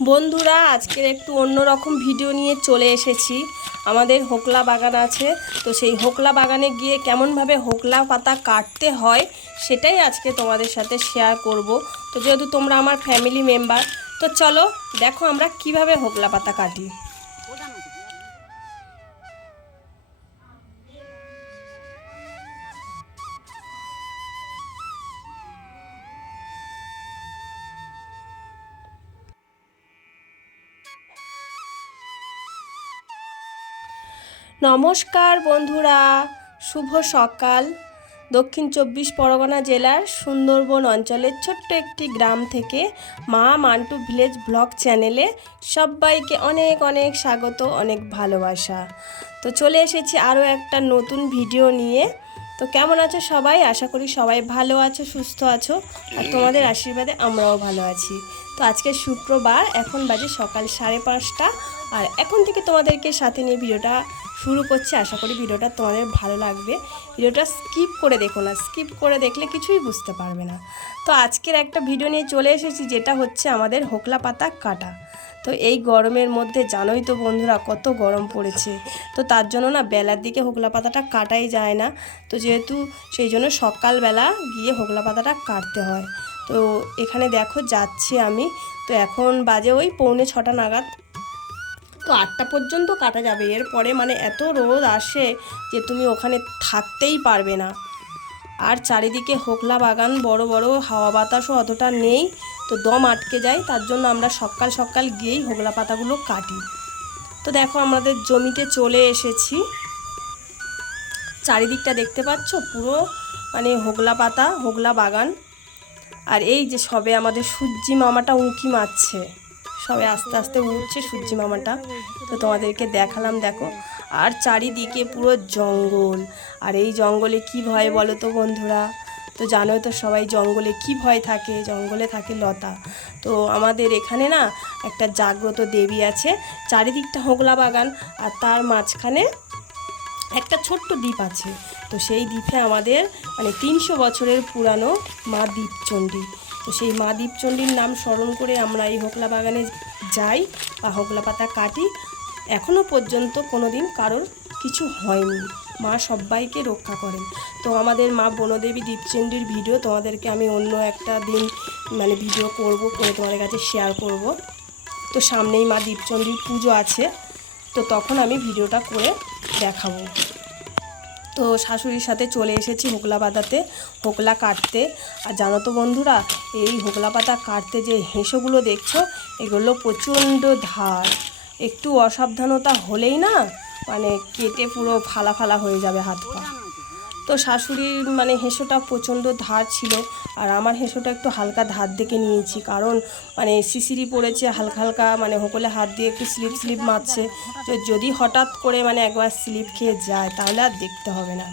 বন্ধুরা, আজকের একটু অন্যরকম ভিডিও নিয়ে চলে এসেছি। আমাদের হোকলা বাগান আছে, তো সেই হোকলা বাগানে গিয়ে কেমনভাবে হোকলা পাতা কাটতে হয়, সেটাই আজকে তোমাদের সাথে শেয়ার করব। তো যেহেতু তোমরা আমার ফ্যামিলি মেম্বার তো চলো দেখো আমরা কীভাবে হোকলা পাতা কাটি। নমস্কার বন্ধুরা, শুভ সকাল। দক্ষিণ চব্বিশ পরগনা জেলার সুন্দরবন অঞ্চলের ছোট্ট একটি গ্রাম থেকে মা মান্টু ভিলেজ ব্লগ চ্যানেলে সবাইকে অনেক অনেক স্বাগত, অনেক ভালোবাসা। তো চলে এসেছি আরও একটা নতুন ভিডিও নিয়ে। তো কেমন আছো সবাই? আশা করি সবাই ভালো আছো, সুস্থ আছো। আর তোমাদের আশীর্বাদে আমরাও ভালো আছি। তো আজকে শুক্রবার, এখন বাজে সকাল সাড়ে পাঁচটা। আর এখন থেকে তোমাদেরকে সাথে নিয়ে ভিডিওটা শুরু করছি। আশা করি ভিডিওটা তোমাদের ভালো লাগবে। ভিডিওটা স্কিপ করে দেখো না। স্কিপ করে দেখলে কিছুই বুঝতে পারবে না। তো আজকের একটা ভিডিও নিয়ে চলে এসেছি, যেটা হচ্ছে আমাদের হোকলা পাতা কাটা। তো এই গরমের মধ্যে জানোই তো বন্ধুরা কত গরম পড়েছে। তো তার জন্য না বেলার দিকে হোকলা পাতাটা কাটাই যায় না। তো যেহেতু সেই জন্য সকালবেলা গিয়ে হোকলা পাতাটা কাটতে হয়। তো এখানে দেখো যাচ্ছি আমি। তো এখন বাজে ওই পৌনে ছটা নাগাদ। তো আটটা পর্যন্ত কাটা যাবে। এরপরে মানে এত রোদ আসে যে তুমি ওখানে থাকতেই পারবে না। আর চারিদিকে হোকলা বাগান, বড় বড় হাওয়া বাতাসও অতটা নেই। তো দম আটকে যায়, তার জন্য আমরা সকাল সকাল গিয়েই হোগলা পাতাগুলো কাটি। তো দেখো আমাদের জমিতে চলে এসেছি। চারিদিকটা দেখতে পাচ্ছ? পুরো মানে হোগলা পাতা, হোগলা বাগান। আর এই যে সবে আমাদের সূর্যি মামাটা উঁকি মারছে। সবে আস্তে আস্তে উঠছে সূর্যি মামাটা। তো তোমাদেরকে দেখালাম, দেখো। আর চারিদিকে পুরো জঙ্গল। আর এই জঙ্গলে কি ভয় বলো তো বন্ধুরা? তো জানোই তো সবাই জঙ্গলে কি ভয় থাকে। জঙ্গলে থাকে লতা। তো আমাদের এখানে না একটা জাগ্রত দেবী আছে। চারিদিকটা হোগলা বাগান আর তার মাঝখানে একটা ছোট্ট দ্বীপ আছে। তো সেই দ্বীপে আমাদের মানে তিনশো বছরের পুরানো মা দ্বীপচণ্ডী। তো সেই মা দ্বীপচণ্ডীর নাম স্মরণ করে আমরা এই হোকলা বাগানে যাই বা হোকলা পাতা কাটি। এখনও পর্যন্ত কোনো দিন কারোর কিছু হয়নি। মা সবাইকে রক্ষা করেন। তো আমাদের মা বনদেবী দ্বীপচণ্ডীর ভিডিও তোমাদেরকে আমি অন্য একটা দিন মানে ভিডিও করব, করে তোমাদের কাছে শেয়ার করব। তো সামনেই মা দ্বীপচণ্ডীর পুজো আছে। তো তখন আমি ভিডিওটা করে দেখাবো। তো শাশুড়ির সাথে চলে এসেছি হোকলা পাতাতে হোকলা কাটতে। আর জানো তো বন্ধুরা, এই হোকলা পাতা কাটতে যে হেঁসোগুলো দেখছ, এগুলো প্রচণ্ড ধার। একটু অসাবধানতা হলেই না মানে কেটে পুরো ফালা ফালা হয়ে যাবে হাত পা। তো শাশুড়ির মানে হেঁসোটা প্রচণ্ড ধার ছিল আর আমার হেঁসোটা একটু হালকা ধার দেখে নিয়েছি। কারণ মানে শিশিরি পড়েছে, হালকা হালকা মানে হোকলে হাত দিয়ে একটু স্লিপ স্লিপ মারছে। তো যদি হঠাৎ করে মানে একবার স্লিপ খেয়ে যায়, তাহলে আর দেখতে হবে না।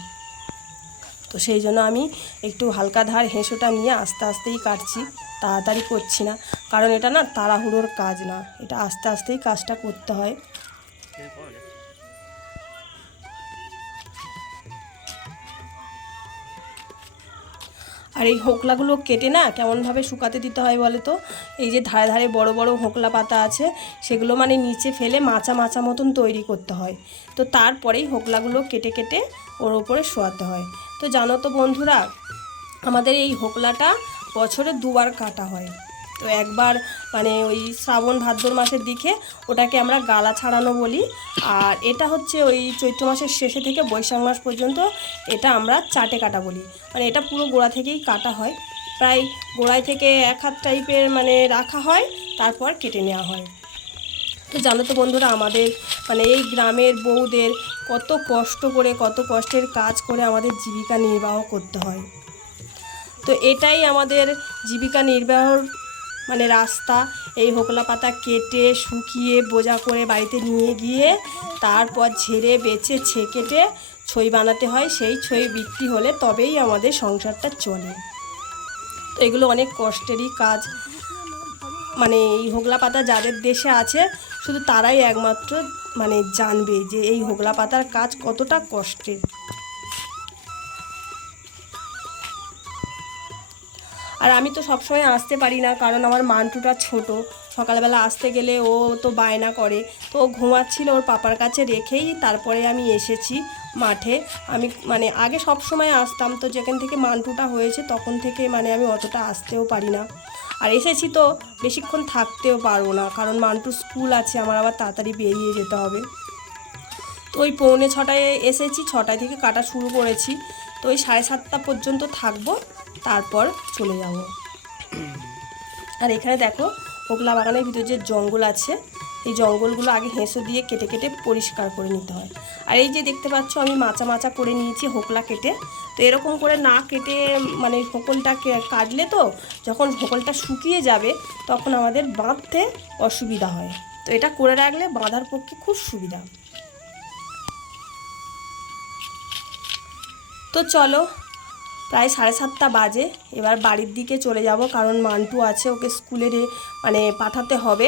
তো সেই জন্য আমি একটু হালকা ধার হেঁসোটা নিয়ে আস্তে আস্তেই কাটছি, তাড়াতাড়ি করছি না। কারণ এটা না তাড়াহুড়োর কাজ না, এটা আস্তে আস্তেই কাজটা করতে হয়। আর এই হোকলাগুলো কেটে না কেমনভাবে শুকাতে দিতে হয় বলে তো? এই যে ধারে ধারে বড় বড় হোকলা পাতা আছে, সেগুলো মানে নিচে ফেলে মাচা মাচা মতন তৈরি করতে হয়। তো তারপরেই হোকলাগুলো কেটে কেটে ওর ওপরে শোয়াতে হয়। তো জানো তো বন্ধুরা, আমাদের এই হোকলাটা বছরে দুবার কাটা হয়। তো একবার মানে ওই শ্রাবণ ভাদ্র মাসের দিকে ওটাকে আমরা গালা ছাড়ানো বলি। আর এটা হচ্ছে ওই চৈত্র মাসের শেষে থেকে বৈশাখ মাস পর্যন্ত এটা আমরা চাটে কাটা বলি। মানে এটা পুরো গোড়া থেকেই কাটা হয়। প্রায় গোড়ায় থেকে এক হাত টাইপের মানে রাখা হয়, তারপর কেটে নেওয়া হয়। তো জানো তো বন্ধুরা, আমাদের মানে এই গ্রামের বউদের কত কষ্ট করে, কত কষ্টের কাজ করে আমাদের জীবিকা নির্বাহ করতে হয়। তো এটাই আমাদের জীবিকা নির্বাহর মানে রাস্তা, এই হোকলা পাতা কেটে, শুকিয়ে, বোঝা করে বাড়িতে নিয়ে গিয়ে তারপর ঝেড়ে বেছে ছেকেটে ছই বানাতে হয়। সেই ছই বিক্রি হলে তবেই আমাদের সংসারটা চলে। তো এগুলো অনেক কষ্টেরই কাজ। মানে এই হোগলা পাতা যাদের দেশে আছে, শুধু তারাই একমাত্র মানে জানবে যে এই হোগলা পাতার কাজ কতটা কষ্টের। আর আমি তো সবসময় আসতে পারি না, কারণ আমার মান্টুটা ছোট। সকালবেলা আসতে গেলে ও তো বায়না করে। তো ও ঘুমাচ্ছিল ওর পাপার কাছে রেখেই তারপরে আমি এসেছি মাঠে। আমি মানে আগে সব সময় আসতাম, তো যেখান থেকে মান্টুটা হয়েছে তখন থেকে মানে আমি অতটা আসতেও পারি না। আর এসেছি তো বেশিক্ষণ থাকতেও পারব না, কারণ মান্টু স্কুল আছে, আমার আবার তাড়াতাড়ি বেরিয়ে যেতে হবে। তো ওই পৌনে ছটায় এসেছি, ছটায় থেকে কাটা শুরু করেছি। তো ওই সাড়ে সাতটা পর্যন্ত থাকব, তারপর চলে যাব। আর এখানে দেখো, হোগলা বাগানের ভিতরে যে জঙ্গল আছে, এই জঙ্গলগুলো আগে হেঁসো দিয়ে কেটে কেটে পরিষ্কার করে নিতে হয়। আর এই যে দেখতে পাচ্ছ, আমি মাচা মাচা করে নিয়েছি হোকলা কেটে। তো এরকম করে না কেটে মানে হোকলটা কাটলে তো যখন হোকলটা শুকিয়ে যাবে, তখন আমাদের বাঁধতে অসুবিধা হয়। তো এটা করে রাখলে বাঁধার পক্ষে খুব সুবিধা। তো চলো, প্রায় সাড়ে সাতটা বাজে। এবার বাড়ির দিকে চলে যাব, কারণ মান্টু আছে, ওকে স্কুলে মানে পাঠাতে হবে।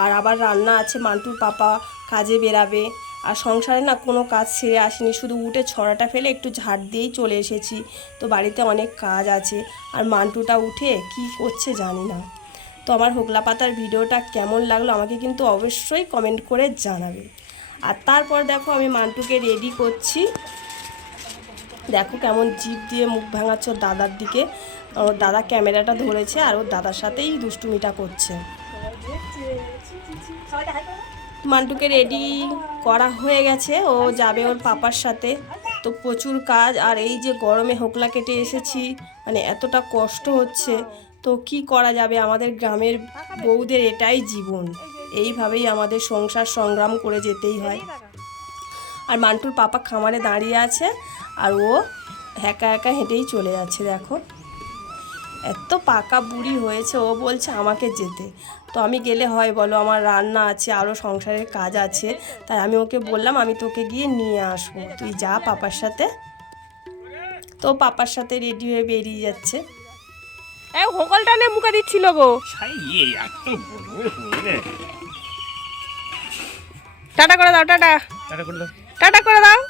আর আবার রান্না আছে, মান্টুর পাপা কাজে বেরাবে। আর সংসারে না কোনো কাজ সেরে আসেনি, শুধু উঠে ছড়াটা ফেলে একটু ঝাড় দিয়েই চলে এসেছি। তো বাড়িতে অনেক কাজ আছে। আর মান্টুটা উঠে কি করছে জানি না। তো আমার হোগলা পাতার ভিডিওটা কেমন লাগল আমাকে কিন্তু অবশ্যই কমেন্ট করে জানাবে। আর তারপর দেখো আমি মান্টুকে রেডি করছি। দেখো কেমন জিভ দিয়ে মুখ ভাঙাচ্ছে দাদার দিকে। ওর দাদা ক্যামেরাটা ধরেছে আর ওর দাদার সাথেই দুষ্টুমিটা করছে। মান্টুকে রেডি করা হয়ে গেছে, ও যাবে ওর পাপার সাথে। তো প্রচুর কাজ, আর এই যে গরমে হোকলা কেটে এসেছি মানে এতটা কষ্ট হচ্ছে। তো কি করা যাবে আমাদের গ্রামের বউদের এটাই জীবন। এইভাবেই আমাদের সংসার সংগ্রাম করে যেতেই হয়। আর মান্টুর পাপা খামারে দাঁড়িয়ে আছে আর ও একা একা হেঁটেই চলে যাচ্ছে দেখো। এত পাকা বুড়ি হয়েছে ও বলছে আমাকে যেতে। তো আমি গেলে হয় বলো আমার রান্না আছে আরও সংসারের কাজ আছে তাই আমি ওকে বললাম আমি তোকে গিয়ে নিয়ে আসব। তুই যা পাপার সাথে। তো পাপার সাথে রেডি হয়ে বেরিয়ে যাচ্ছে। এই হোকলটা নে মুখে দিচ্ছিল গো। টাটা করে দাও টাটা। টাটা করে দাও। টাটা করে দাও।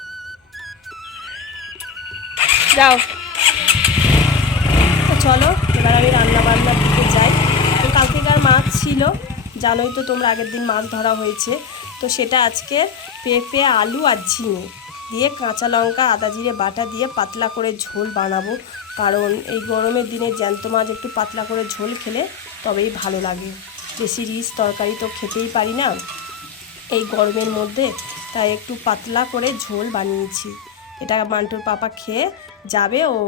যাও। চলো, এবার আমি রান্না বান্নার দিকে যাই। তো কালকেকার মাছ ছিল? জানোই তো তোমরা, আগের দিন মাছ ধরা হয়েছে। তো সেটা আজকে পেঁপে, আলু আর ঝিঙে দিয়ে কাঁচা লঙ্কা, আদা জিরে, বাটা দিয়ে পাতলা করে ঝোল বানাবো। কারণ এই গরমের দিনে জ্যান্ত মাছ একটু পাতলা করে ঝোল খেলে তবেই ভালো লাগে। বেশি রিচ তরকারি তো খেতেই পারি না। এই গরমের মধ্যে তাই একটু পাতলা করে ঝোল বানিয়েছি। এটা মান্টুর পাপা খেয়ে যাবে, ও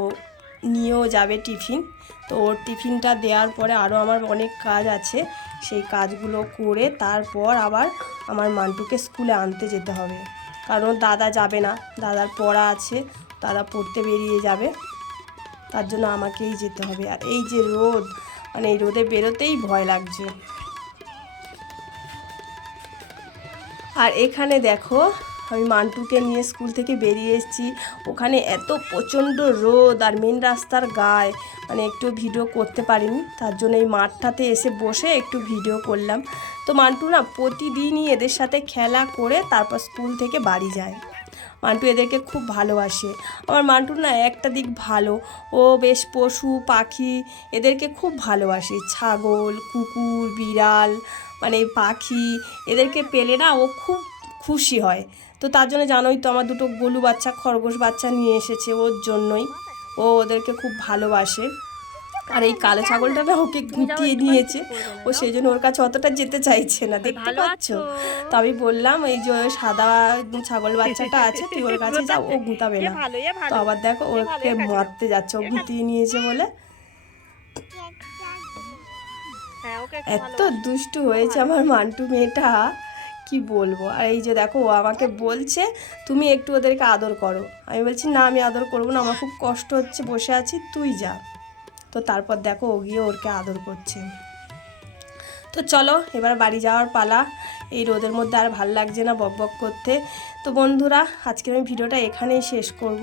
নিয়েও যাবে টিফিন। তো ওর টিফিনটা দেওয়ার পরে আরও আমার অনেক কাজ আছে, সেই কাজগুলো করে তারপর আবার আমার মান্টুকে স্কুলে আনতে যেতে হবে। কারণ দাদা যাবে না, দাদার পড়া আছে, দাদা পড়তে বেরিয়ে যাবে, তার জন্য আমাকেই যেতে হবে। আর এই যে রোদ মানে এই রোদে বেরোতেই ভয় লাগছে। আর এখানে দেখো আমি মান্টুকে নিয়ে স্কুল থেকে বেরিয়ে এসেছি। ওখানে এত প্রচণ্ড রোদ আর মেন রাস্তার গায়ে। মানে একটু ভিডিও করতে পারিনি, তার জন্য এই মাঠটাতে এসে বসে একটু ভিডিও করলাম। তো মান্টু না প্রতিদিনই এদের সাথে খেলা করে তারপর স্কুল থেকে বাড়ি যায়। মান্টু এদেরকে খুব ভালোবাসে। আমার মান্টুর না একটা দিক ভালো। ও বেশ পশু, পাখি, এদেরকে খুব ভালোবাসে। ছাগল, কুকুর, বিড়াল মানে পাখি, এদেরকে পেলে না ও খুব খুশি হয়। তো তার জন্য জানোই তো আমার দুটো গলু বাচ্চা খরগোশ বাচ্চা নিয়ে এসেছে ওর জন্যই। ও ওদেরকে খুব ভালোবাসে। আর এই কালো ছাগলটা না ওকে গুটিয়ে নিয়েছে। ও সেই জন্য ওর কাছে অতটা যেতে চাইছে না। দেখতে পাচ্ছ? তো আমি বললাম এই যে সাদা ছাগল বাচ্চাটা আছে তুই ওর কাছে যাও ও গুতাবে না। তো আবার দেখো ওকে মারতে যাচ্ছে। ও গুতিয়ে নিয়েছে বলে। হ্যাঁ এত দুষ্টু হয়েছে আমার মান্টু মেয়েটা। কি বলব? আর এই যে দেখো ও আমাকে বলছে তুমি একটু ওদেরকে আদর করো। আমি বলছি না আমি আদর করব না আমার খুব কষ্ট হচ্ছে বসে আছি তুই যা। তো তারপর দেখো ও গিয়ে ওরকে আদর করছে। তো চলো এবার বাড়ি যাওয়ার পালা। এই রোদের মধ্যে আর ভালো লাগছে না বক বক করতে। তো বন্ধুরা আজকে আমি ভিডিওটা এখানেই শেষ করব।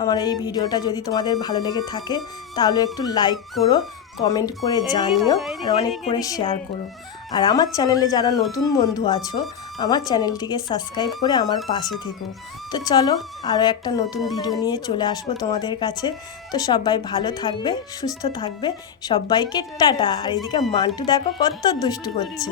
আমার এই ভিডিওটা যদি তোমাদের ভালো লেগে থাকে তাহলে একটু লাইক করো কমেন্ট করে জানিও আর অনেক করে শেয়ার করো। আর আমার চ্যানেলে যারা নতুন বন্ধু আছো আমার চ্যানেলটিকে সাবস্ক্রাইব করে আমার পাশে থেকো। তো চলো আরও একটা নতুন ভিডিও নিয়ে চলে আসব তোমাদের কাছে। তো সবাই ভালো থাকবে, সুস্থ থাকবে। সবাইকে টাটা। আর এদিকে মান্টু দেখো কত দুষ্টু করছে।